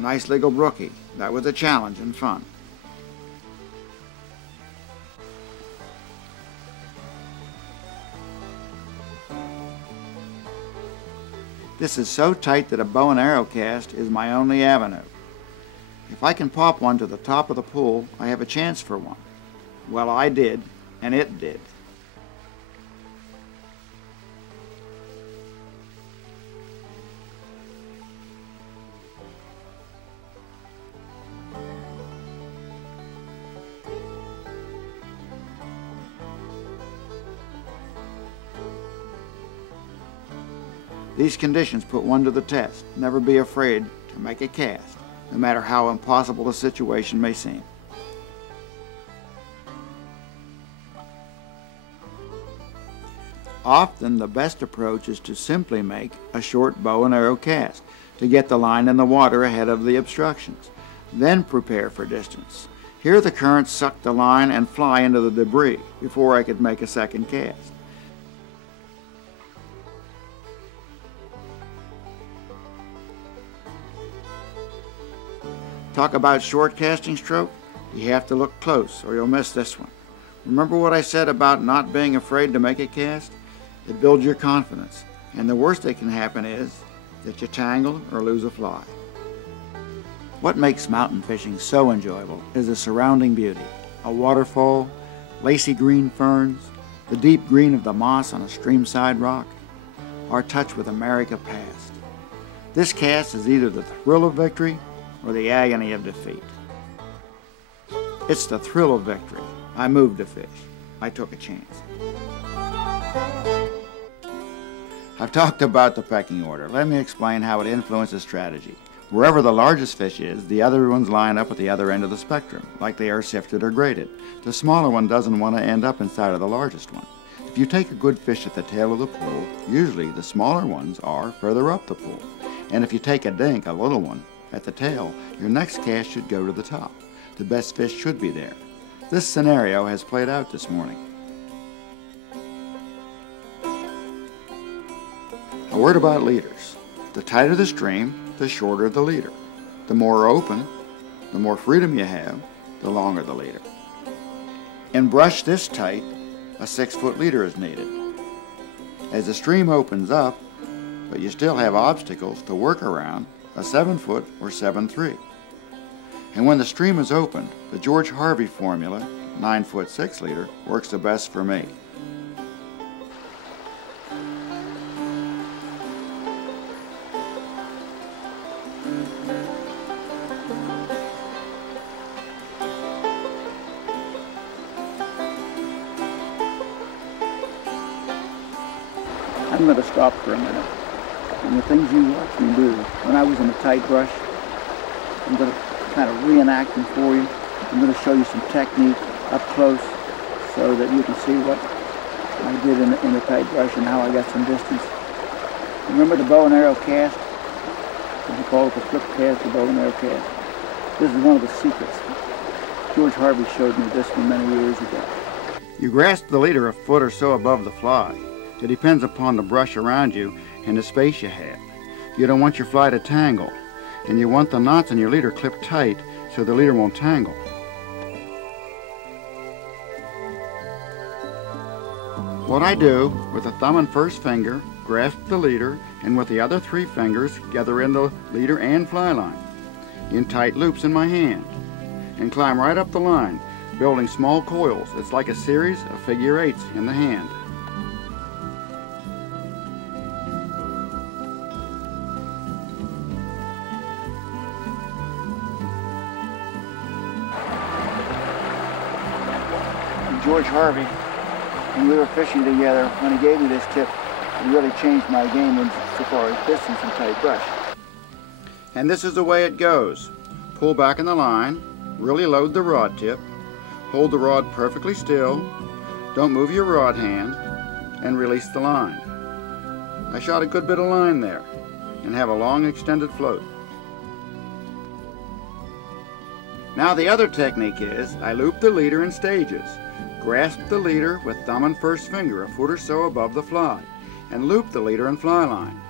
A nice legal brookie. That was a challenge and fun. This is so tight that a bow and arrow cast is my only avenue. If I can pop one to the top of the pool, I have a chance for one. Well, I did, and it did. These conditions put one to the test. Never be afraid to make a cast, no matter how impossible the situation may seem. Often the best approach is to simply make a short bow and arrow cast to get the line in the water ahead of the obstructions. Then prepare for distance. Here the currents suck the line and fly into the debris before I could make a second cast. Talk about short casting stroke? You have to look close or you'll miss this one. Remember what I said about not being afraid to make a cast? It builds your confidence, and the worst that can happen is that you tangle or lose a fly. What makes mountain fishing so enjoyable is the surrounding beauty. A waterfall, lacy green ferns, the deep green of the moss on a streamside rock, our touch with America past. This cast is either the thrill of victory or the agony of defeat. It's the thrill of victory. I moved to fish. I took a chance. I've talked about the pecking order. Let me explain how it influences strategy. Wherever the largest fish is, the other ones line up at the other end of the spectrum, like they are sifted or graded. The smaller one doesn't want to end up inside of the largest one. If you take a good fish at the tail of the pool, usually the smaller ones are further up the pool. And if you take a dink, a little one, at the tail, your next cast should go to the top. The best fish should be there. This scenario has played out this morning. A word about leaders. The tighter the stream, the shorter the leader. The more open, the more freedom you have, the longer the leader. In brush this tight, a 6-foot leader is needed. As the stream opens up, but you still have obstacles to work around, a 7-foot or 7-3. And when the stream is opened, the George Harvey formula, 9-foot 6-leader, works the best for me. I'm going to stop for a minute. And the things you watch me do. When I was in a tight brush, I'm going to kind of reenact them for you. I'm going to show you some technique up close so that you can see what I did in the tight brush and how I got some distance. Remember the bow and arrow cast? We call it the flip cast, the bow and arrow cast. This is one of the secrets. George Harvey showed me this one many years ago. You grasp the leader a foot or so above the fly. It depends upon the brush around you and the space you have. You don't want your fly to tangle, and you want the knots in your leader clipped tight so the leader won't tangle. What I do, with the thumb and first finger, grasp the leader, and with the other 3 fingers, gather in the leader and fly line in tight loops in my hand, and climb right up the line, building small coils. It's like a series of figure 8s in the hand. George Harvey, when we were fishing together, when he gave me this tip, it really changed my game insofar as distance and tight brush. And this is the way it goes. Pull back in the line, really load the rod tip, hold the rod perfectly still, don't move your rod hand, and release the line. I shot a good bit of line there, and have a long extended float. Now the other technique is, I loop the leader in stages. Grasp the leader with thumb and first finger a foot or so above the fly, and loop the leader and fly line.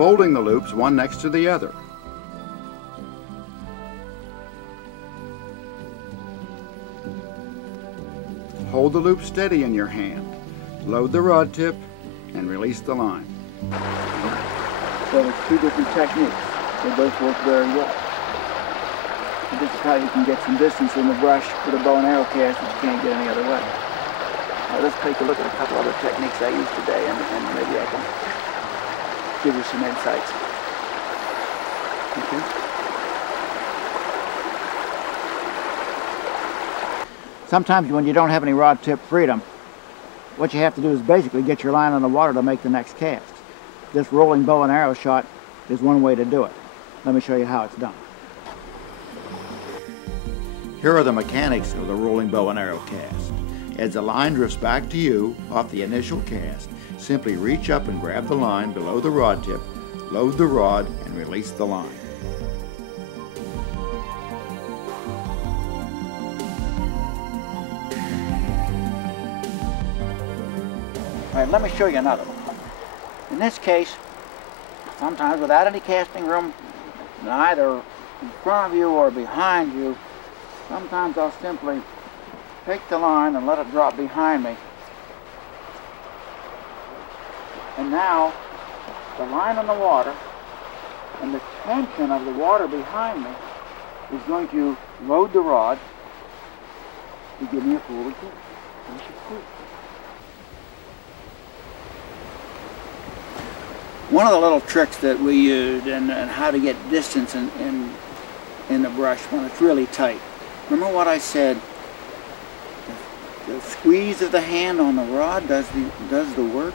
folding the loops one next to the other. Hold the loop steady in your hand. Load the rod tip and release the line. So there's two different techniques. They both work very well. And this is how you can get some distance in the brush with a bow and arrow cast that you can't get any other way. Now let's take a look at a couple other techniques I used today, and maybe I can give you some insights. Okay. Sometimes when you don't have any rod tip freedom, what you have to do is basically get your line on the water to make the next cast. This rolling bow and arrow shot is one way to do it. Let me show you how it's done. Here are the mechanics of the rolling bow and arrow cast. As the line drifts back to you off the initial cast, simply reach up and grab the line below the rod tip, load the rod, and release the line. All right, let me show you another one. In this case, sometimes without any casting room, either in front of you or behind you, sometimes I'll simply take the line and let it drop behind me. And now, the line on the water and the tension of the water behind me is going to load the rod to give me a pull to pull. One of the little tricks that we used and how to get distance in the brush when it's really tight. Remember what I said? The squeeze of the hand on the rod does the work.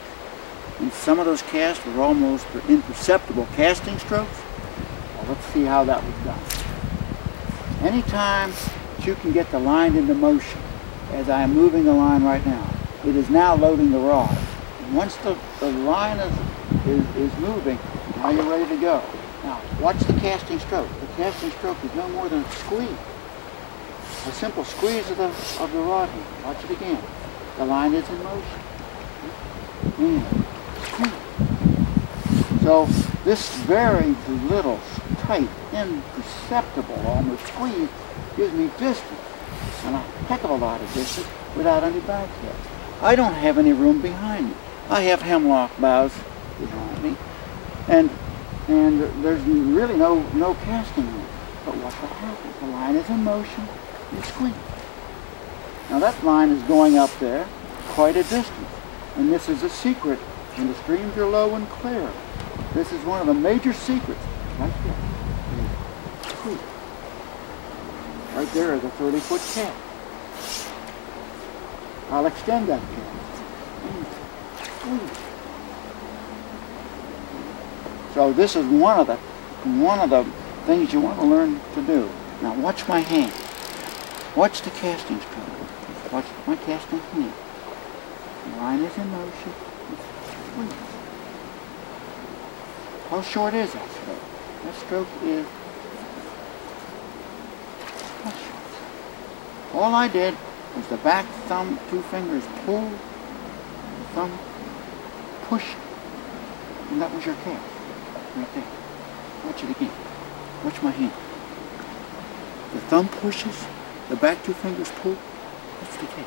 And some of those casts were almost imperceptible casting strokes. Well, let's see how that was done. Anytime you can get the line into motion, as I am moving the line right now, it is now loading the rod. And once the line is moving, now you're ready to go. Now, watch the casting stroke. The casting stroke is no more than a squeeze. A simple squeeze of the rod hand. Watch it again. The line is in motion. And squeeze. So this very little, tight, imperceptible, almost squeeze gives me distance, and a heck of a lot of distance without any back cast. I don't have any room behind me. I have hemlock boughs behind me, and there's really no casting room. But what will happen? The line is in motion. You squeeze. Now that line is going up there quite a distance, and this is a secret when the streams are low and clear. This is one of the major secrets. Right there. Squeeze. Right there is a 30-foot cast. I'll extend that cast. Squeeze. So this is one of the things you want to learn to do. Now watch my hand. Watch the casting stroke. Watch my casting hand. The line is in motion. Squeeze. How short is that stroke? That stroke is not short. All I did was the back thumb, two fingers pull, thumb push, and that was your cast. Right there. Watch it again. Watch my hand. The thumb pushes, the back two fingers pull. That's the cast.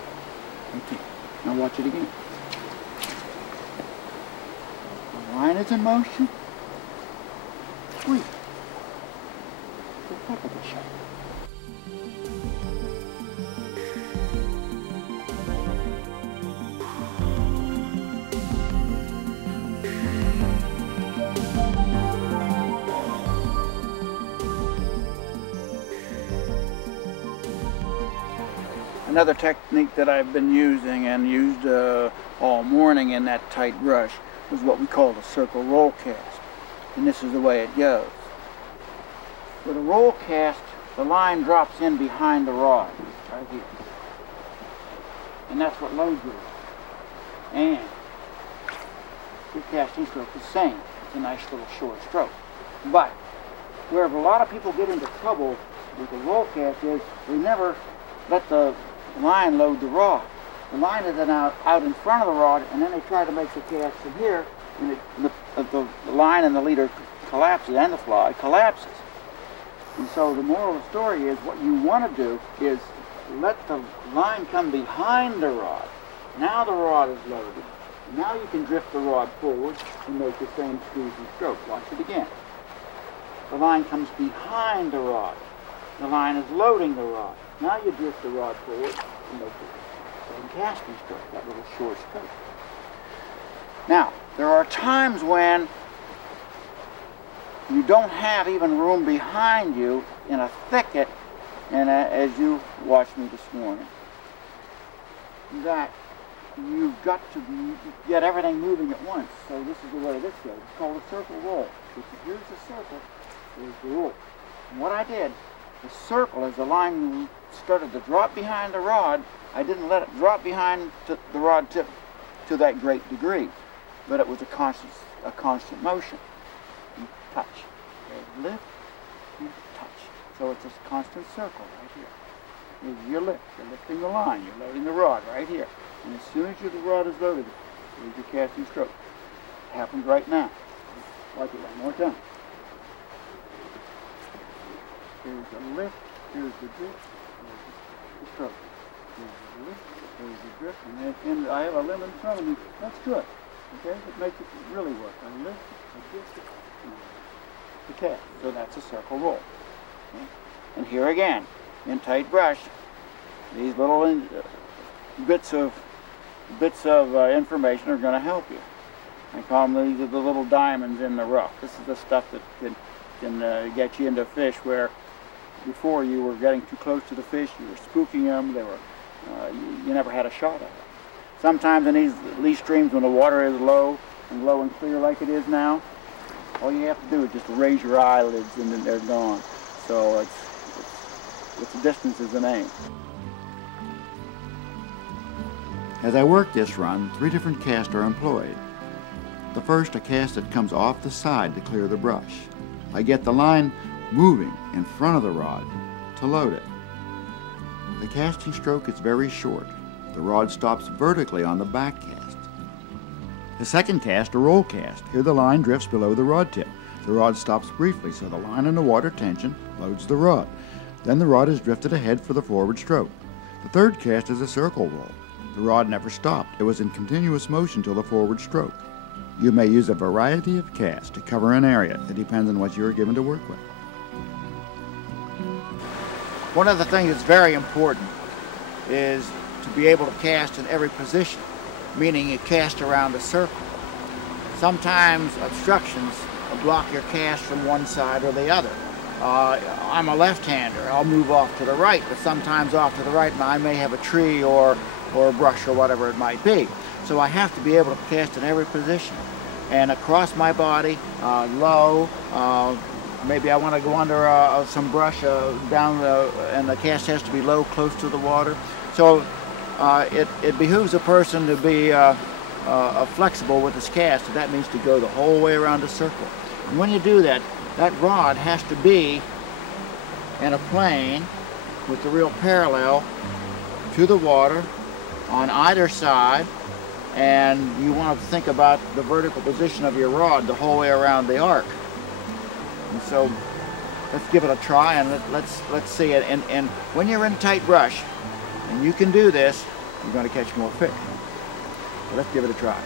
Right there. Now watch it again. The line is in motion. Squeeze. The heck of a shot. Another technique that I've been using and used all morning in that tight brush was what we call the circle roll cast. And this is the way it goes. With a roll cast, the line drops in behind the rod, right here. And that's what loads it. And your casting stroke is the same. It's a nice little short stroke. But where a lot of people get into trouble with the roll cast is they never let the line load the rod. the line is then out in front of the rod, and then they try to make the cast from here, and the line and the leader collapses, and the fly collapses. And so the moral of the story is what you want to do is let the line come behind the rod. Now the rod is loaded. Now you can drift the rod forward and make the same squeeze and stroke. Watch it again. The line comes behind the rod. The line is loading the rod. Now you drift the rod forward and make the same casting stroke, that little short stroke. Now, there are times when you don't have even room behind you in a thicket, and as you watched me this morning, that you've got to get everything moving at once. So this is the way this goes. It's called a circle roll. Here's the circle, here's the roll. And what I did, the circle, as the line started to drop behind the rod, I didn't let it drop behind the rod tip to that great degree, but it was a constant motion. You touch, you lift, you touch. So it's a constant circle right here. Here's your lift. You're lifting the line. You're loading the rod right here. And as soon as the rod is loaded, here's your casting stroke. It happens right now. Watch it one more time. Here's the lift. Here's the drift. Here's the stroke. Here's the lift. Here's the drift. And I have a limb in front of me. That's good. Okay? It makes it really work. I lift, I drift it, the cast. So that's a circle roll. Okay? And here again, in tight brush, these little bits of information are going to help you. I call them these are the little diamonds in the rough. This is the stuff that can get you into fish where before you were getting too close to the fish, you were spooking them. They were you never had a shot at it. Sometimes in these streams when the water is low and clear like it is now, all you have to do is just raise your eyelids and then they're gone. So it's the distance is an aim. As I work this run, 3 different casts are employed. The first, a cast that comes off the side to clear the brush. I get the line moving in front of the rod to load it. The casting stroke is very short. The rod stops vertically on the back cast. The second cast, a roll cast. Here the line drifts below the rod tip. The rod stops briefly, so the line and the water tension loads the rod. Then the rod is drifted ahead for the forward stroke. The third cast is a circle roll. The rod never stopped. It was in continuous motion till the forward stroke. You may use a variety of casts to cover an area. It depends on what you are given to work with. One of the things that's very important is to be able to cast in every position, meaning you cast around a circle. Sometimes obstructions block your cast from one side or the other. I'm a left-hander. I'll move off to the right, but sometimes off to the right and I may have a tree or a brush or whatever it might be. So I have to be able to cast in every position. And across my body, low, maybe I want to go under some brush down, and the cast has to be low, close to the water. So it behooves a person to be flexible with his cast, and that means to go the whole way around the circle. And when you do that, that rod has to be in a plane with the real parallel to the water on either side, and you want to think about the vertical position of your rod the whole way around the arc. And so let's give it a try and let's see it. And when you're in tight brush and you can do this, you're going to catch more fish. So let's give it a try.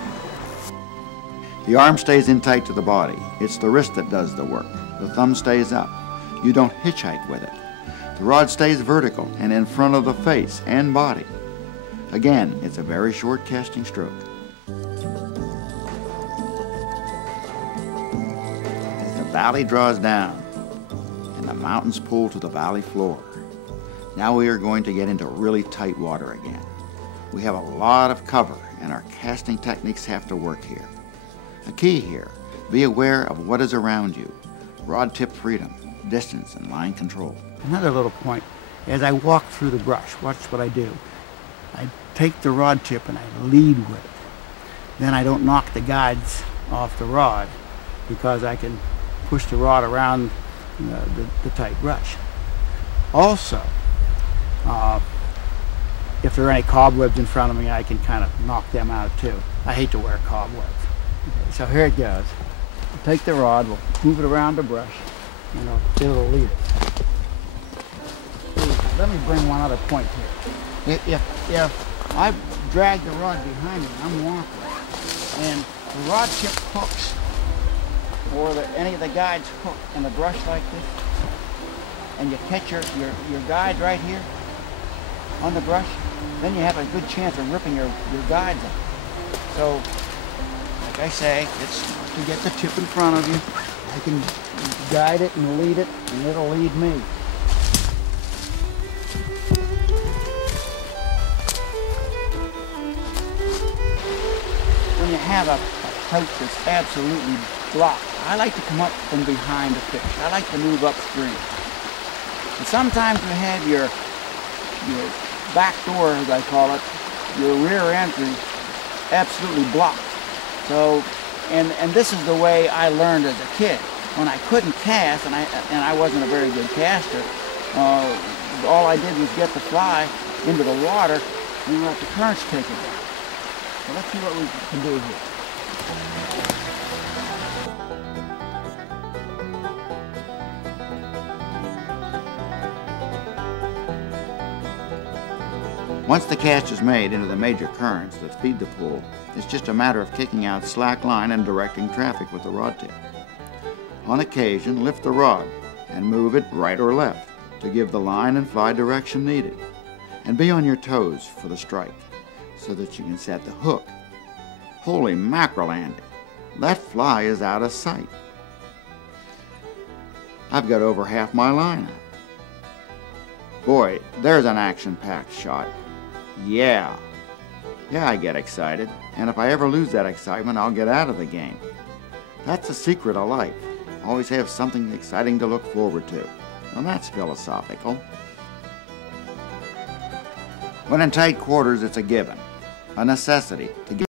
The arm stays in tight to the body. It's the wrist that does the work. The thumb stays up. You don't hitchhike with it. The rod stays vertical and in front of the face and body. Again, it's a very short casting stroke. As the valley draws down and the mountains pull to the valley floor, now we are going to get into really tight water again. We have a lot of cover and our casting techniques have to work here. A key here, be aware of what is around you. Rod tip freedom, distance, and line control. Another little point, as I walk through the brush, watch what I do. I take the rod tip and I lead with it. Then I don't knock the guides off the rod because I can push the rod around the tight brush. Also, if there are any cobwebs in front of me, I can kind of knock them out too. I hate to wear cobwebs. Okay, so here it goes. We'll take the rod, we'll move it around the brush, and it'll lead it. Let me bring one other point here. If I drag the rod behind me, I'm walking, and the rod tip hooks, or any of the guides hook in a brush like this, and you catch your guide right here on the brush, then you have a good chance of ripping your guides up. So, like I say, it's to get the tip in front of you. I can guide it and lead it, and it'll lead me. When you have a plate that's absolutely blocked, I like to come up from behind the fish. I like to move upstream. And sometimes you have your back door, as I call it, your rear entry, absolutely blocked. So, and this is the way I learned as a kid. When I couldn't cast, and I wasn't a very good caster, all I did was get the fly into the water and let the currents take it down. So let's see what we can do here. Once the cast is made into the major currents that feed the pool, it's just a matter of kicking out slack line and directing traffic with the rod tip. On occasion, lift the rod and move it right or left to give the line and fly direction needed. And be on your toes for the strike so that you can set the hook. Holy mackerel, Andy, that fly is out of sight. I've got over half my line up. Boy, there's an action-packed shot. Yeah, I get excited, and if I ever lose that excitement, I'll get out of the game. That's the secret of life. Always have something exciting to look forward to. And that's philosophical. When in tight quarters, it's a given, a necessity to